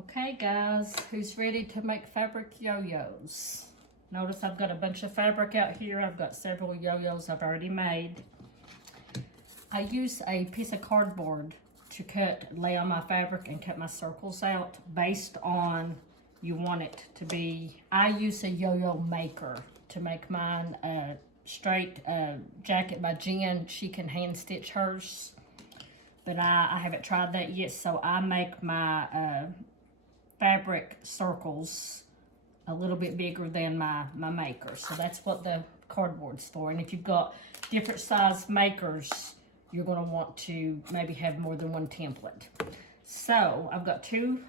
Okay guys, who's ready to make fabric yo-yos? Notice I've got a bunch of fabric out here. I've got several yo-yos I've already made. I use a piece of cardboard to lay on my fabric and cut my circles out based on you want it to be. I use a yo-yo maker to make mine a straight jacket by Jen. She can hand stitch hers, but I haven't tried that yet, so I make my fabric circles a little bit bigger than my maker. So that's what the cardboard's for. And if you've got different size makers, you're going to want to maybe have more than one template. So I've got 2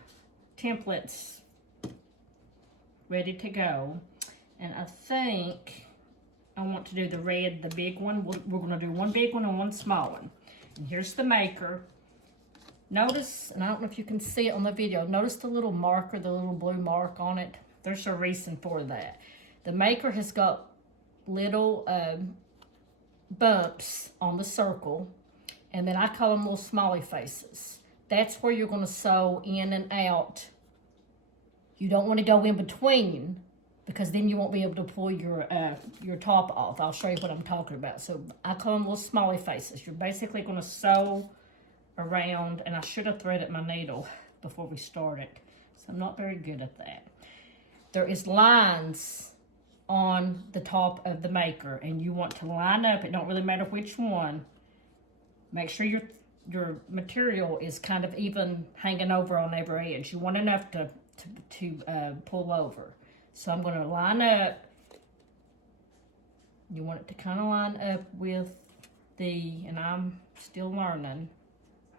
templates ready to go. And I think I want to do the red, the big one. We're going to do one big one and one small one. And here's the maker. Notice, and I don't know if you can see it on the video, notice the little marker, the little blue mark on it. There's a reason for that. The maker has got little bumps on the circle, and then I call them little smiley faces. That's where you're going to sew in and out. You don't want to go in between, because then you won't be able to pull your top off. I'll show you what I'm talking about. So I call them little smiley faces. You're basically going to sew around, and I should have threaded my needle before we started, so I'm not very good at that. There is lines on the top of the maker, and you want to line up. It don't really matter which one. Make sure your material is kind of even hanging over on every edge. You want enough to pull over. So I'm going to line up. You want it to kind of line up with and I'm still learning,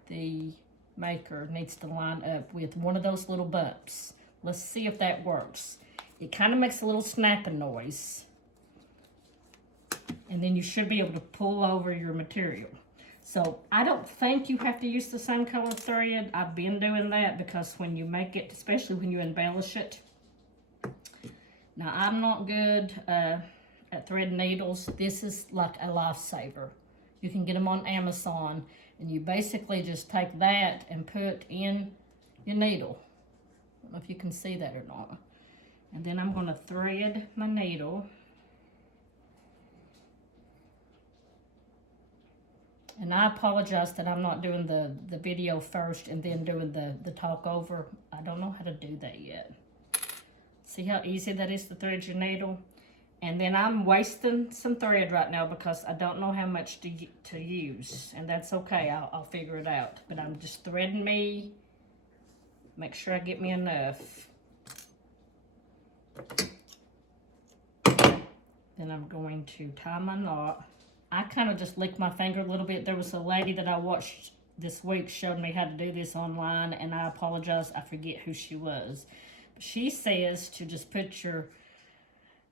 the maker needs to line up with one of those little bumps. Let's see if that works. It kind of makes a little snapping noise. And then you should be able to pull over your material. So I don't think you have to use the same color thread. I've been doing that because when you make it, especially when you embellish it. Now I'm not good at thread needles. This is like a lifesaver. You can get them on Amazon, and you basically just take that and put in your needle. I don't know if you can see that or not. And then I'm going to thread my needle. And I apologize that I'm not doing the video first and then doing the talk over. I don't know how to do that yet. See how easy that is to thread your needle? And then I'm wasting some thread right now because I don't know how much to use. And that's okay, I'll figure it out. But I'm just threading me. Make sure I get me enough. Then I'm going to tie my knot. I kind of just lick my finger a little bit. There was a lady that I watched this week showed me how to do this online. And I apologize, I forget who she was. But she says to just put your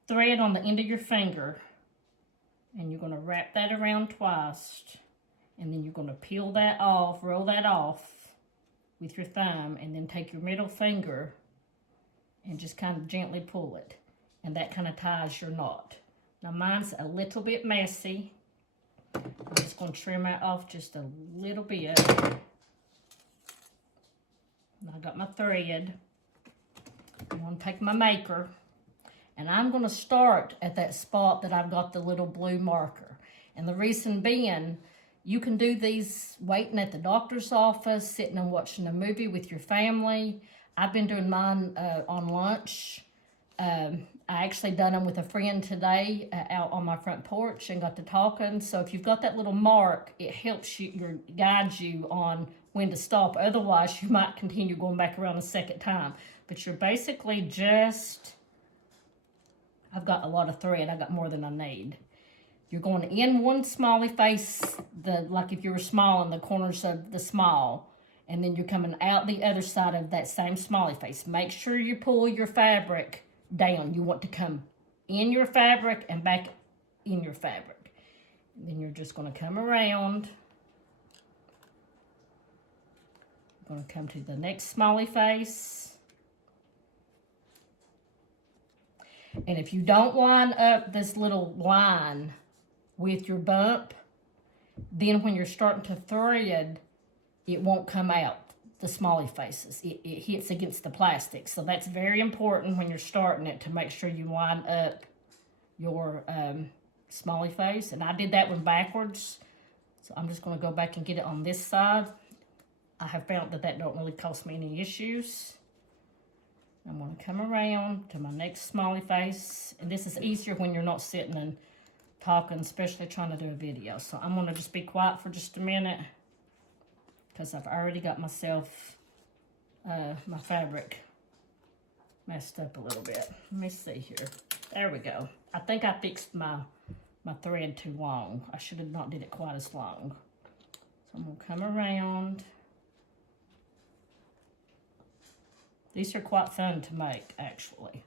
thread on the end of your finger, and you're going to wrap that around twice, and then you're going to peel that off, roll that off with your thumb, and then take your middle finger and just kind of gently pull it, and that kind of ties your knot. Now mine's a little bit messy. I'm just going to trim that off just a little bit. Now I got my thread. I'm going to take my maker, and I'm going to start at that spot that I've got the little blue marker. And the reason being, you can do these waiting at the doctor's office, sitting and watching a movie with your family. I've been doing mine on lunch. I actually done them with a friend today out on my front porch and got to talking. So if you've got that little mark, it helps you, guides you on when to stop. Otherwise, you might continue going back around a second time. But you're basically just... I've got a lot of thread. I got more than I need. You're going in one smiley face, like if you were small in the corners of the small, and then you're coming out the other side of that same smiley face. Make sure you pull your fabric down. You want to come in your fabric and back in your fabric. And then you're just going to come around. You're going to come to the next smiley face. And if you don't line up this little line with your bump, then when you're starting to thread, it won't come out. the smiley faces. It hits against the plastic. So that's very important when you're starting it to make sure you line up your smiley face. And I did that one backwards. So I'm just going to go back and get it on this side. I have found that don't really cause me any issues. I'm going to come around to my next smiley face. And this is easier when you're not sitting and talking, especially trying to do a video. So I'm going to just be quiet for just a minute because I've already got myself, my fabric messed up a little bit. Let me see here. There we go. I think I fixed my thread too long. I should have not did it quite as long. So I'm going to come around. These are quite fun to make, actually.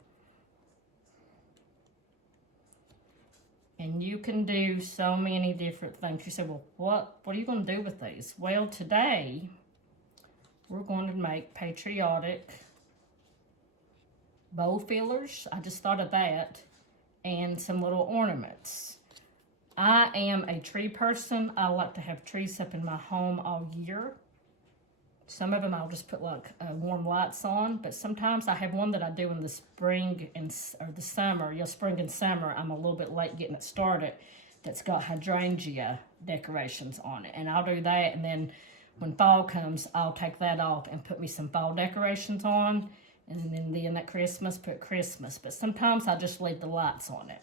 And you can do so many different things. You say, well, what are you going to do with these? Well, today, we're going to make Patriotic bow fillers. I just thought of that. And some little ornaments. I am a tree person. I like to have trees up in my home all year. Some of them I'll just put like warm lights on, but sometimes I have one that I do in the spring or the summer. Spring and summer, I'm a little bit late getting it started. That's got hydrangea decorations on it, and I'll do that. And then when fall comes, I'll take that off and put me some fall decorations on, and then at Christmas put Christmas. But sometimes I just leave the lights on it.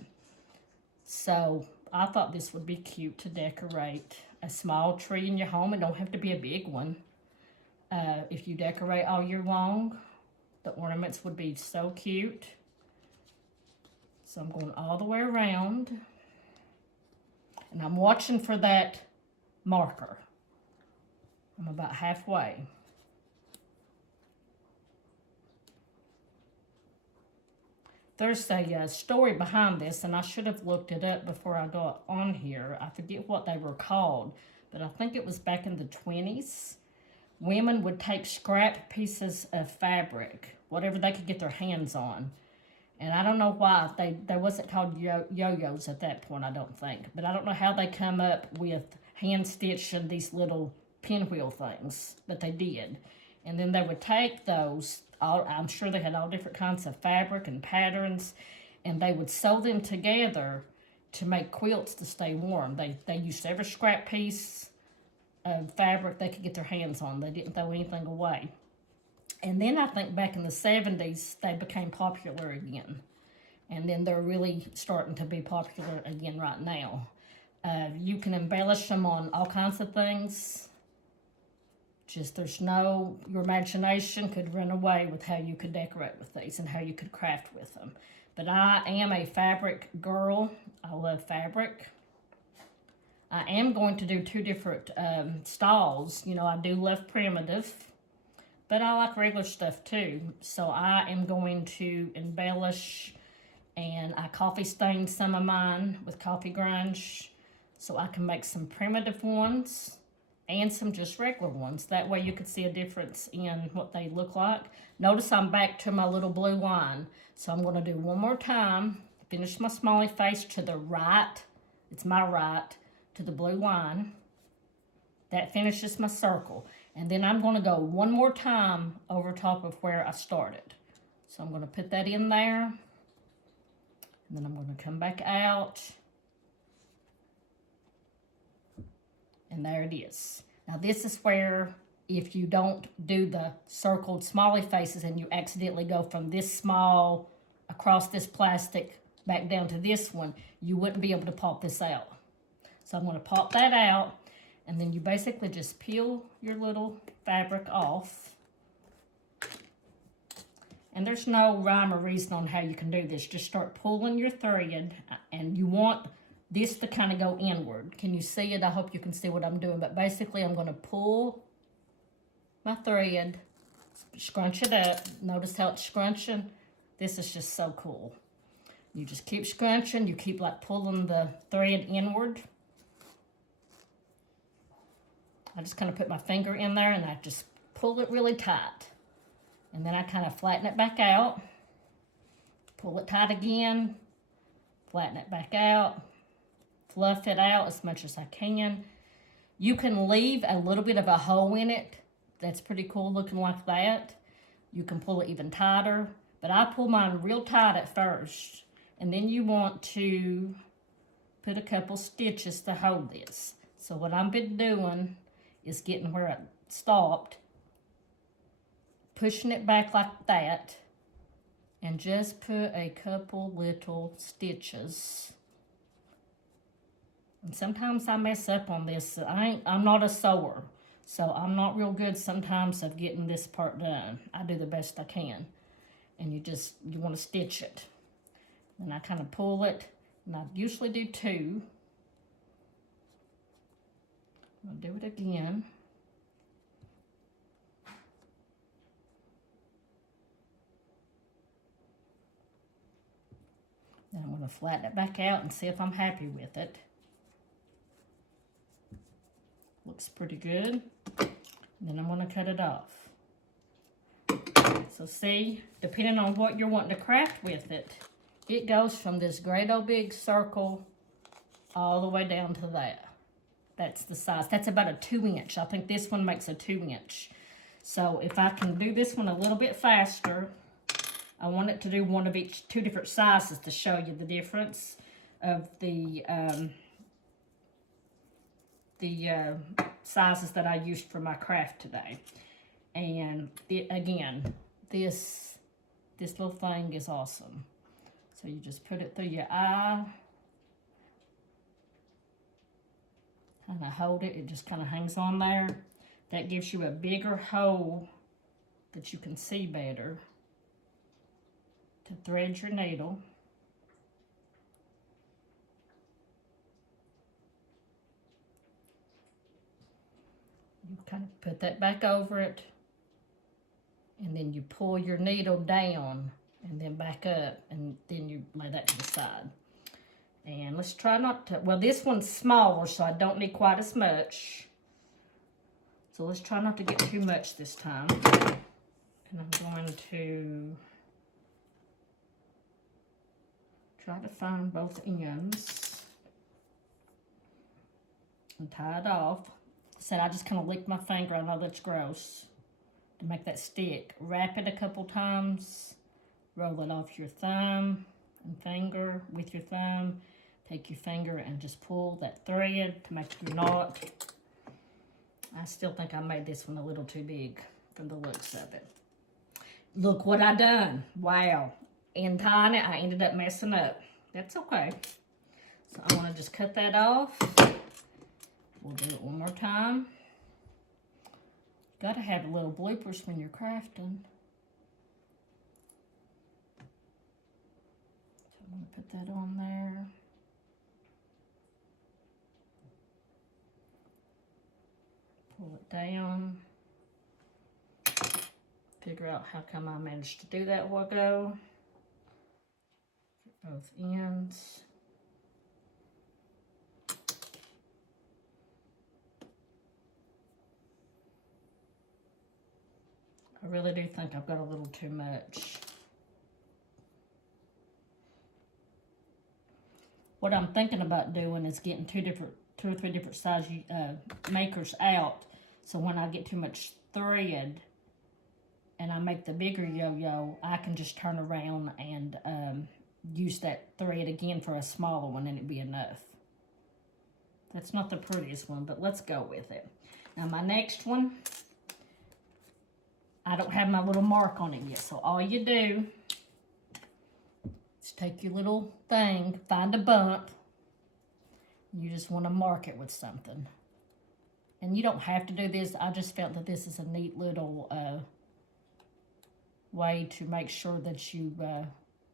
So I thought this would be cute to decorate a small tree in your home. It don't have to be a big one. If you decorate all year long, the ornaments would be so cute. So I'm going all the way around. And I'm watching for that marker. I'm about halfway. There's a story behind this, and I should have looked it up before I got on here. I forget what they were called, but I think it was back in the 20s. Women would take scrap pieces of fabric, whatever they could get their hands on. And I don't know why. They wasn't called yo-yos at that point, I don't think. But I don't know how they come up with hand-stitching these little pinwheel things. But they did. And then they would take those, I'm sure they had all different kinds of fabric and patterns, and they would sew them together to make quilts to stay warm. They used every scrap piece of fabric they could get their hands on. They didn't throw anything away. And then I think back in the 70s, they became popular again. And then they're really starting to be popular again right now. You can embellish them on all kinds of things. Just your imagination could run away with how you could decorate with these and how you could craft with them. But I am a fabric girl. I love fabric. I am going to do two different styles. I do love primitive, but I like regular stuff too. So I am going to embellish, and I coffee stained some of mine with coffee grunge so I can make some primitive ones and some just regular ones. That way you can see a difference in what they look like. Notice I'm back to my little blue line. So I'm going to do one more time, finish my smiley face to the right. It's my right. To the blue line. That finishes my circle. And then I'm going to go one more time over top of where I started. So I'm going to put that in there. And then I'm going to come back out. And there it is. Now this is where, if you don't do the circled smiley faces and you accidentally go from this small across this plastic back down to this one, you wouldn't be able to pop this out. So I'm going to pop that out, and then you basically just peel your little fabric off. And there's no rhyme or reason on how you can do this. Just start pulling your thread, and you want this to kind of go inward. Can you see it? I hope you can see what I'm doing. But basically, I'm going to pull my thread, scrunch it up. Notice how it's scrunching? This is just so cool. You just keep scrunching. You keep like pulling the thread inward. I just kind of put my finger in there and I just pull it really tight. And then I kind of flatten it back out. Pull it tight again. Flatten it back out. Fluff it out as much as I can. You can leave a little bit of a hole in it that's pretty cool looking like that. You can pull it even tighter, but I pull mine real tight at first. And then you want to put a couple stitches to hold this. So what I've been doing is getting where it stopped, pushing it back like that, and just put a couple little stitches. And sometimes I mess up on this. I'm not a sewer, so I'm not real good sometimes of getting this part done. I do the best I can. And you want to stitch it. And I kind of pull it, and I usually do 2. I'll do it again. Then I'm going to flatten it back out and see if I'm happy with it. Looks pretty good. Then I'm going to cut it off. So see, depending on what you're wanting to craft with it, it goes from this great old big circle all the way down to that. That's the size. That's about a 2-inch. I think this one makes a 2-inch. So if I can do this one a little bit faster, I want it to do one of each, 2 different sizes to show you the difference of the sizes that I used for my craft today. And again, this little thing is awesome. So you just put it through your eye, kind of hold it, it just kind of hangs on there. That gives you a bigger hole that you can see better to thread your needle. You kind of put that back over it, and then you pull your needle down and then back up, and then you lay that to the side. And let's try not to, well, this one's smaller, so I don't need quite as much. So let's try not to get too much this time. And I'm going to try to find both ends and tie it off. I just kind of licked my finger. I know that's gross. To make that stick, wrap it a couple times, roll it off your thumb and finger with your thumb. Take your finger and just pull that thread to make your knot. I still think I made this one a little too big from the looks of it. Look what I done. Wow. In tying it, I ended up messing up. That's okay. So I want to just cut that off. We'll do it one more time. Got to have little bloopers when you're crafting. So I'm going to put that on there. Pull it down. Figure out how come I managed to do that a while ago. Get both ends. I really do think I've got a little too much. What I'm thinking about doing is getting 2 or 3 different size makers out. So when I get too much thread and I make the bigger yo-yo, I can just turn around and use that thread again for a smaller one, and it'd be enough. That's not the prettiest one, but let's go with it. Now my next one, I don't have my little mark on it yet, so all you do is take your little thing, find a bump. You just want to mark it with something. And you don't have to do this. I just felt that this is a neat little way to make sure that you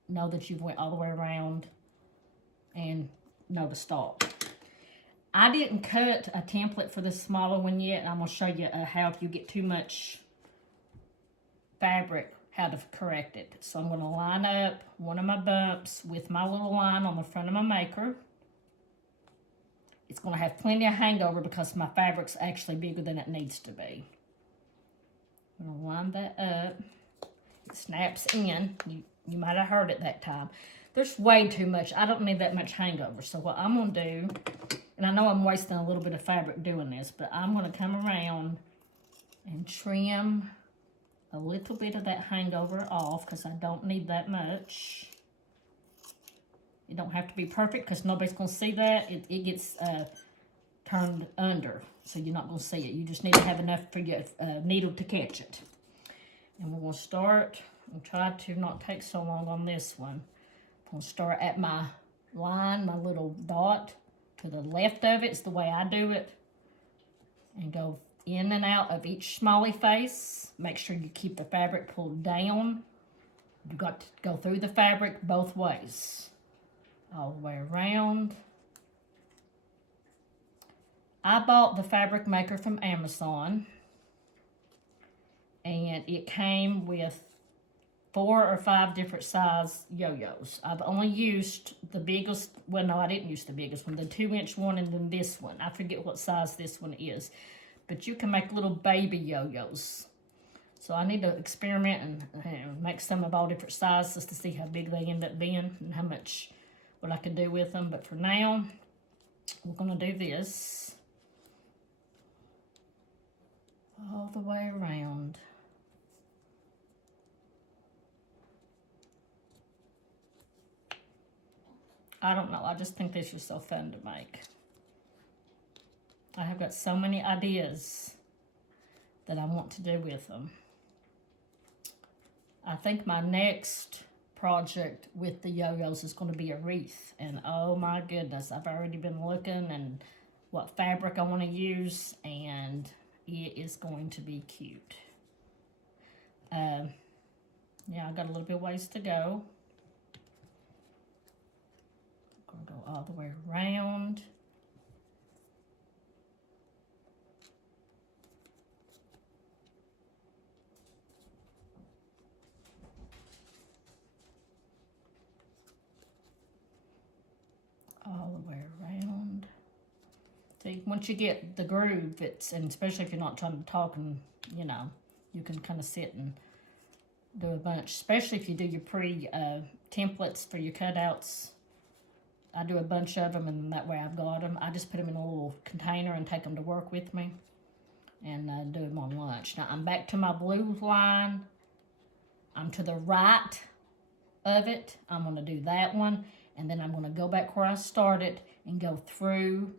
know that you've went all the way around and know to stop. I didn't cut a template for this smaller one yet, and I'm going to show you how if you get too much fabric, how to correct it. So I'm going to line up one of my bumps with my little line on the front of my maker. It's going to have plenty of hangover because my fabric's actually bigger than it needs to be. I'm going to line that up. It snaps in. You might have heard it that time. There's way too much. I don't need that much hangover. So what I'm going to do, and I know I'm wasting a little bit of fabric doing this, but I'm going to come around and trim a little bit of that hangover off because I don't need that much. It don't have to be perfect because nobody's going to see that. It gets turned under, so you're not going to see it. You just need to have enough for your needle to catch it. And we're going to start, and try to not take so long on this one. I'm going to start at my line, my little dot to the left of it. It's the way I do it. And go in and out of each smiley face. Make sure you keep the fabric pulled down. You've got to go through the fabric both ways. All the way around. I bought the fabric maker from Amazon. And it came with 4 or 5 different size yo-yos. I've only used the biggest, well no, I didn't use the biggest one, the 2-inch one and then this one. I forget what size this one is. But you can make little baby yo-yos. So I need to experiment and make some of all different sizes to see how big they end up being and how much, what I can do with them. But for now, we're going to do this all the way around. I don't know. I just think these are so fun to make. I have got so many ideas that I want to do with them. I think my next project with the yo-yos is going to be a wreath. And oh my goodness, I've already been looking and what fabric I want to use. And it is going to be cute. Yeah, I got a little bit ways to go. Go all the way around. All the way around. See, once you get the groove, and especially if you're not trying to talk and, you know, you can kind of sit and do a bunch, especially if you do your templates for your cutouts. I do a bunch of them, and that way I've got them. I just put them in a little container and take them to work with me and do them on lunch. Now, I'm back to my blue line. I'm to the right of it. I'm going to do that one, and then I'm going to go back where I started and go through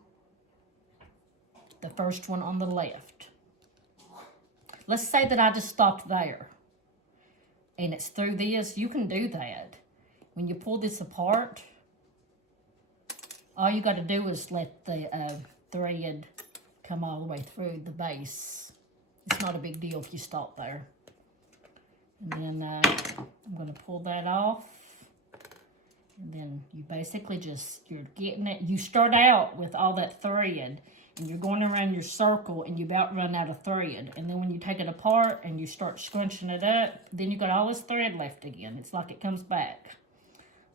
the first one on the left. Let's say that I just stopped there, and it's through this. You can do that. When you pull this apart, all you got to do is let the thread come all the way through the base. It's not a big deal if you stop there. And then I'm going to pull that off. And then you basically you're getting it. You start out with all that thread, and you're going around your circle, and you about run out of thread. And then when you take it apart and you start scrunching it up, then you got all this thread left again. It's like it comes back.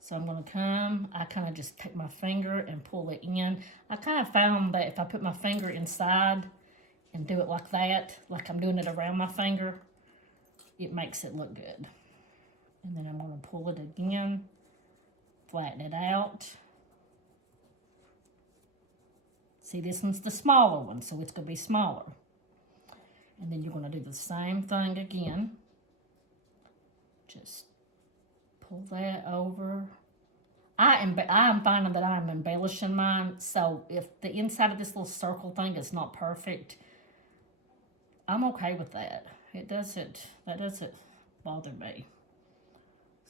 So I'm going to I kind of just take my finger and pull it in. I kind of found that if I put my finger inside and do it like that, like I'm doing it around my finger, it makes it look good. And then I'm going to pull it again, flatten it out. See, this one's the smaller one, so it's going to be smaller. And then you're going to do the same thing again. Just pull that over. I am finding that I'm embellishing mine, so if the inside of this little circle thing is not perfect, I'm okay with that. That doesn't bother me.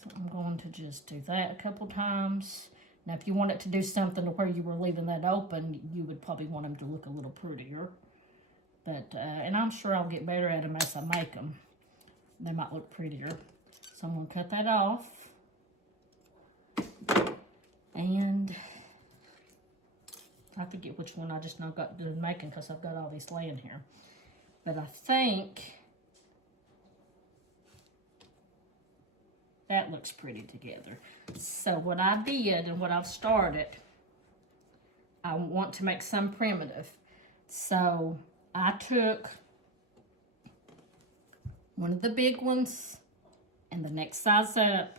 So I'm going to just do that a couple times. Now, if you wanted to do something to where you were leaving that open, you would probably want them to look a little prettier. But, and I'm sure I'll get better at them as I make them. They might look prettier. So I'm going to cut that off. And I forget which one I just now got done making because I've got all these laying here. But I think that looks pretty together. So what I did and what I've started, I want to make some primitive. So I took one of the big ones and the next size up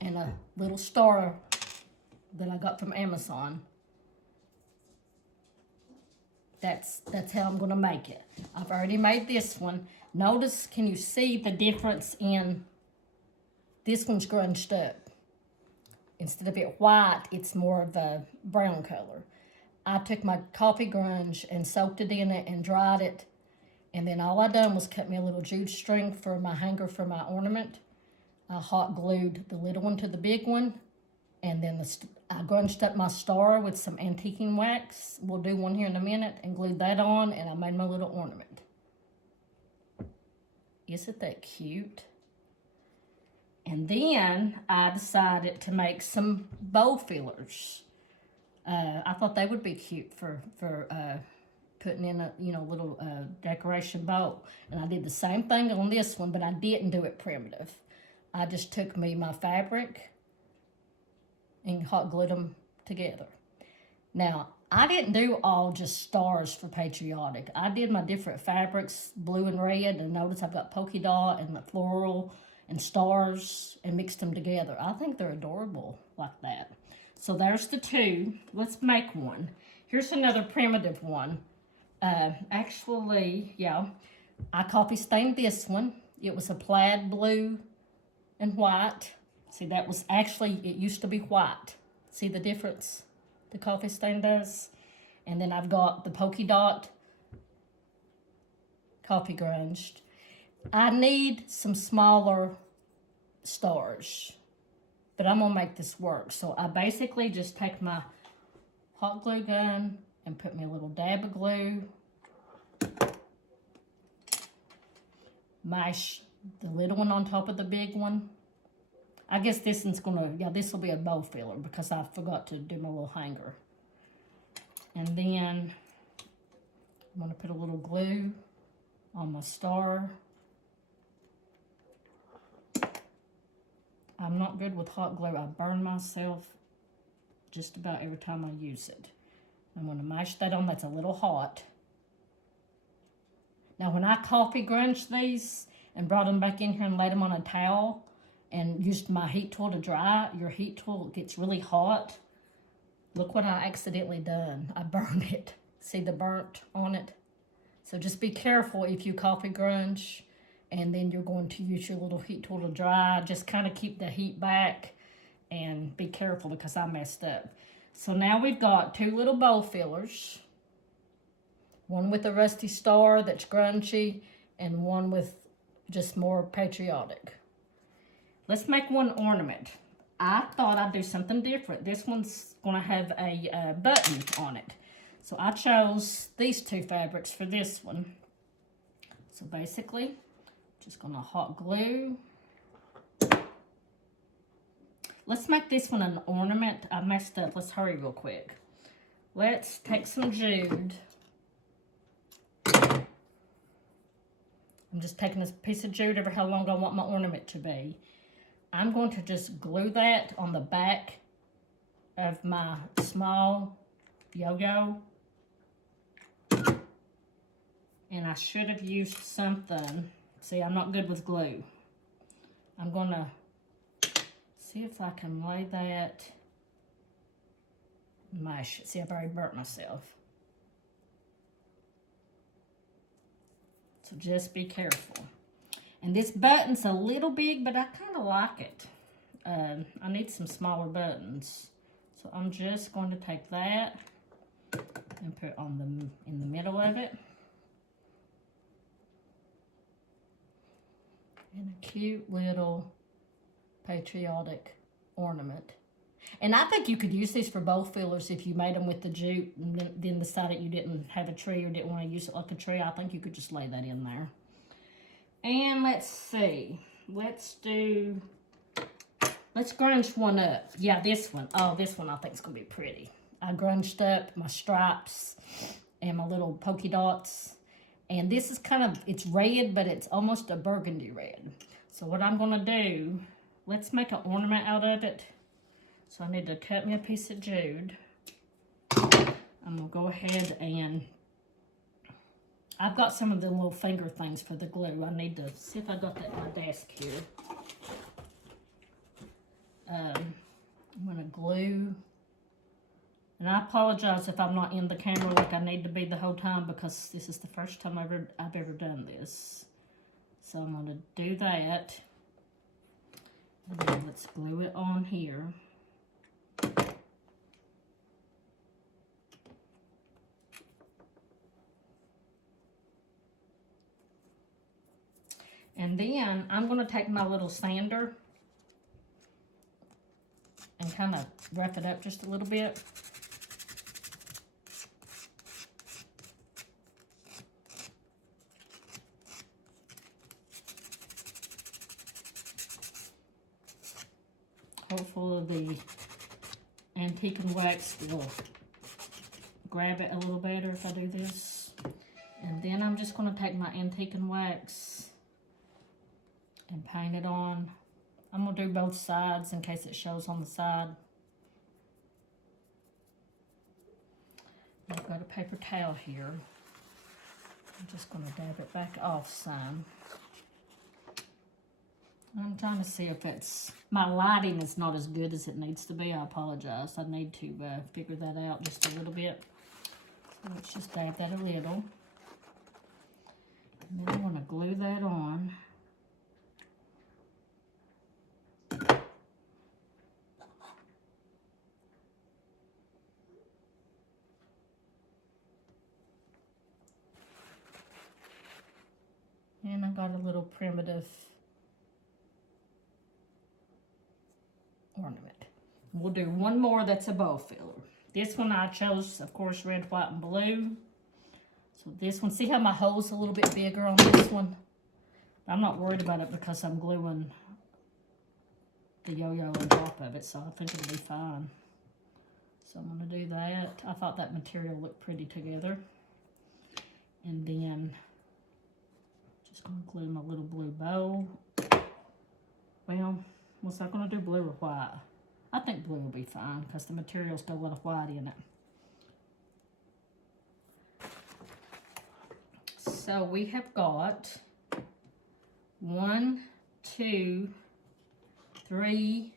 and a little star that I got from Amazon. That's how I'm gonna make it. I've already made this one. Notice, can you see the difference in this one's grunged up? Instead of it white, it's more of a brown color. I took my coffee grunge and soaked it in it and dried it. And then all I done was cut me a little jute string for my hanger for my ornament. I hot glued the little one to the big one. And then I grunged up my star with some antiquing wax. We'll do one here in a minute. And glued that on, and I made my little ornament. Isn't that cute? And then I decided to make some bow fillers. I thought they would be cute for putting in a little decoration bow. And I did the same thing on this one, but I didn't do it primitive. I just took my fabric and hot glued them together. Now, I didn't do all just stars for Patriotic. I did my different fabrics, blue and red, and notice I've got polka dot and the floral and stars and mixed them together. I think they're adorable like that. So there's the two. Let's make one. Here's another primitive one. Actually, yeah, I coffee stained this one. It was a plaid blue and white. See, that was actually, it used to be white. See the difference the coffee stain does? And then I've got the polka dot coffee grunged. I need some smaller stars, but I'm gonna make this work. So I basically just take my hot glue gun and put me a little dab of glue. Mash the little one on top of the big one. I guess this one's gonna, yeah, this will be a bow filler because I forgot to do my little hanger. And then I'm gonna put a little glue on my star. I'm not good with hot glue. I burn myself just about every time I use it. I'm gonna mash that on. That's a little hot. Now when I coffee grunged these and brought them back in here and laid them on a towel and used my heat tool to dry, your heat tool gets really hot. Look what I accidentally done. I burned it. See the burnt on it? So just be careful if you coffee grunge and then you're going to use your little heat tool to dry. Just kind of keep the heat back and be careful because I messed up. So now we've got two little bow fillers. One with a rusty star that's grungy and one with just more patriotic. Let's make one ornament. I thought I'd do something different. This one's gonna have a button on it. So I chose these two fabrics for this one. So basically, just gonna hot glue. Let's make this one an ornament. I messed up. Let's hurry real quick. Let's take some jute. I'm just taking this piece of jute over how long I want my ornament to be. I'm going to just glue that on the back of my small yo-yo. And I should have used something. See, I'm not good with glue. I'm going to see if I can lay that. Mash it. See, I've already burnt myself. So just be careful. And this button's a little big, but I kind of like it. I need some smaller buttons. So I'm just going to take that and put it on in the middle of it. And a cute little patriotic ornament. And I think you could use these for bow fillers if you made them with the jute and then decided you didn't have a tree or didn't want to use it like a tree. I think you could just lay that in there. And let's see. Let's grunge one up. Yeah, this one. Oh, this one I think is going to be pretty. I grunged up my stripes and my little polka dots. And this is kind of, it's red, but it's almost a burgundy red. So what I'm going to do, let's make an ornament out of it. So I need to cut me a piece of jute. I'm going to go ahead and, I've got some of the little finger things for the glue. I need to see if I got that at my desk here. I'm going to glue And I apologize if I'm not in the camera like I need to be the whole time, because this is the first time I've ever done this. So I'm going to do that. And then let's glue it on here. And then I'm going to take my little sander and kind of rough it up just a little bit. Hopefully the antique and wax will grab it a little better if I do this. And then I'm just going to take my antique and wax and paint it on. I'm going to do both sides in case it shows on the side. I've got a paper towel here. I'm just going to dab it back off some. I'm trying to see if it's... My lighting is not as good as it needs to be. I apologize. I need to figure that out just a little bit. So let's just dab that a little. And then I'm going to glue that on. And I got a little primitive ornament. We'll do one more that's a bow filler. This one I chose, of course, red, white, and blue. So this one, see how my hole's a little bit bigger on this one? I'm not worried about it because I'm gluing the yo-yo on top of it, so I think it'll be fine. So I'm going to do that. I thought that material looked pretty together. And then just going to glue my little blue bow. Well, was I going to do blue or white? I think blue will be fine because the material's got a lot of white in it. So we have got 1, 2, 3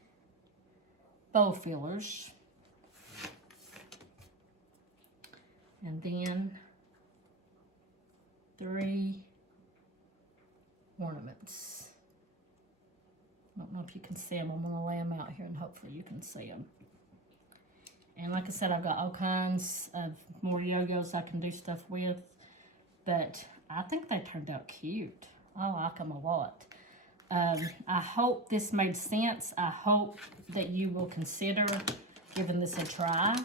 bow fillers. And then 3 ornaments. I don't know if you can see them. I'm going to lay them out here and hopefully you can see them. And like I said, I've got all kinds of more yo-yos I can do stuff with. But I think they turned out cute. I like them a lot. I hope this made sense. I hope that you will consider giving this a try.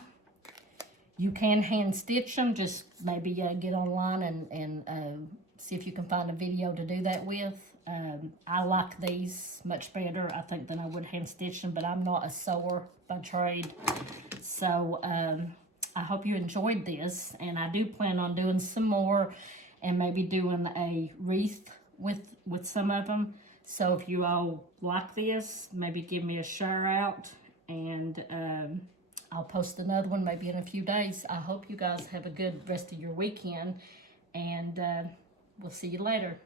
You can hand stitch them. Just maybe get online and see if you can find a video to do that with. I like these much better, I think, than I would hand stitch them, but I'm not a sewer by trade. So I hope you enjoyed this, and I do plan on doing some more and maybe doing a wreath with some of them. So if you all like this, maybe give me a share out, and I'll post another one maybe in a few days. I hope you guys have a good rest of your weekend, and we'll see you later.